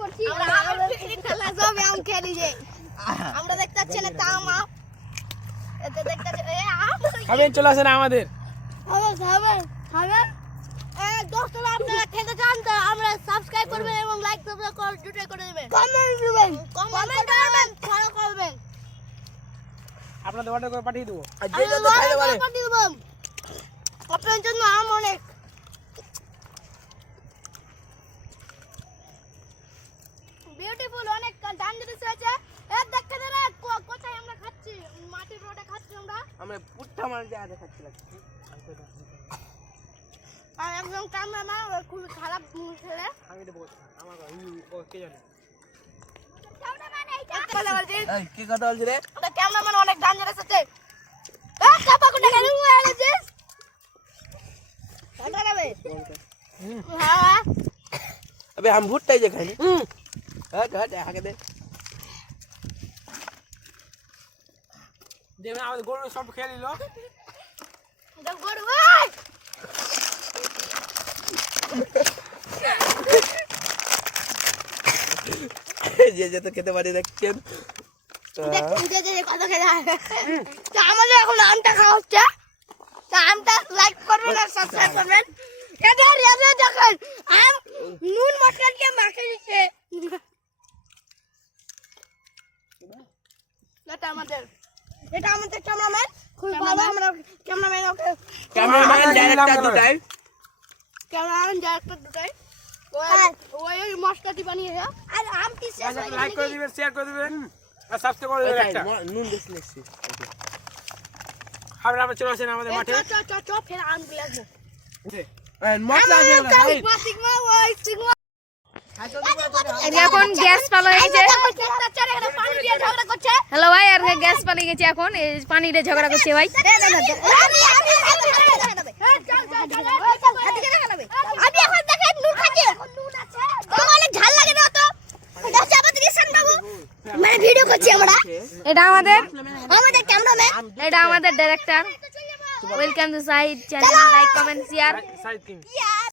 করছি আমরা পিকনিক খেলা যাবে আম খেলি যে আমরা দেখতে পাচ্ছি না তামা এতে দেখতে এ আম খাবেন চলে আসেন আমাদের খাবেন দোস্তরা আপনারা খেতে চান তো আমরা সাবস্ক্রাইব করবেন এবং লাইক দুটোই করে দিবেন কমেন্ট দিবেন কমেন্ট করবেন ফলো করবেন আপনাদের অর্ডার করে পাঠিয়ে দেবো আর যে যত খাইতে পারে আপনার জন্য আম অনেক বিউটিফুল অনেক ডান্ডারিস হয়েছে এ দেখতে দে রে কোথায় আমরা খাচ্ছি মাটির রোডে খাচ্ছি আমরা পুট্টা মার যা দেখাচ্ছি আর একদম ক্যামেরাম্যান খুব খারাপ ছেলে আমি দেবো আমার কে জানে ক্যামেরাম্যান এইটা বলে বলছি এই কি কথা বলছিস রে ওটা ক্যামেরাম্যান অনেক ডান্ডারিস আছে এ কাপা কোটা কেন হয়ে গেছিস কথা হবে হ্যাঁ अबे हम भुट्टा जे खाई हट हट आके दे দেখবেন আমাদের গরু সব খেয়ে নিল দেখ বড় ভাই যে যে তো খেতে পারি দেখছেন দেখ যে যে কত খেলা তো আমাদের এখন আমটা খাওয়া হচ্ছে তো আমটা লাইক করবেন আর সাবস্ক্রাইব করবেন এটা রেজে দেখেন আম নুন মশলা দিয়ে মাখে দিচ্ছে এটা আমাদের ক্যামেরাম্যান খুব ভালো আমরা ক্যামেরাম্যান ওকে कैमरामैन डायरेक्टर दुटाई ক্যামেরাম্যান ডাইরেক্টর দুটাই ওই মশলাটি বানিয়েছে আর আম কি শেষ হয়ে গেছে লাইক করে দিবেন শেয়ার করে দিবেন আর সাবস্ক্রাইব করে দিবেন একটা নুন দিস লেছি আপনারা চলে আসেন আমাদের মাঠে চ ফের আম গিলাবো মশলা দিয়ে ভাই এখন গ্যাস পালা গেছে পানি দিয়ে ঝগড়া করছে হ্যালো ভাই আর গ্যাস পালিয়ে গেছে এখন এই পানি দিয়ে ঝগড়া করছে ভাই আমি এখন দেখেন নুন খাচ্ছি নুন আছে অনেক ঝাল লাগে না তো গাছ আমাদের কিষান বাবু মানে ভিডিও করছি আমরা এটা আমাদের ক্যামেরাম্যান এটা আমাদের director welcome to side channel like comment share side king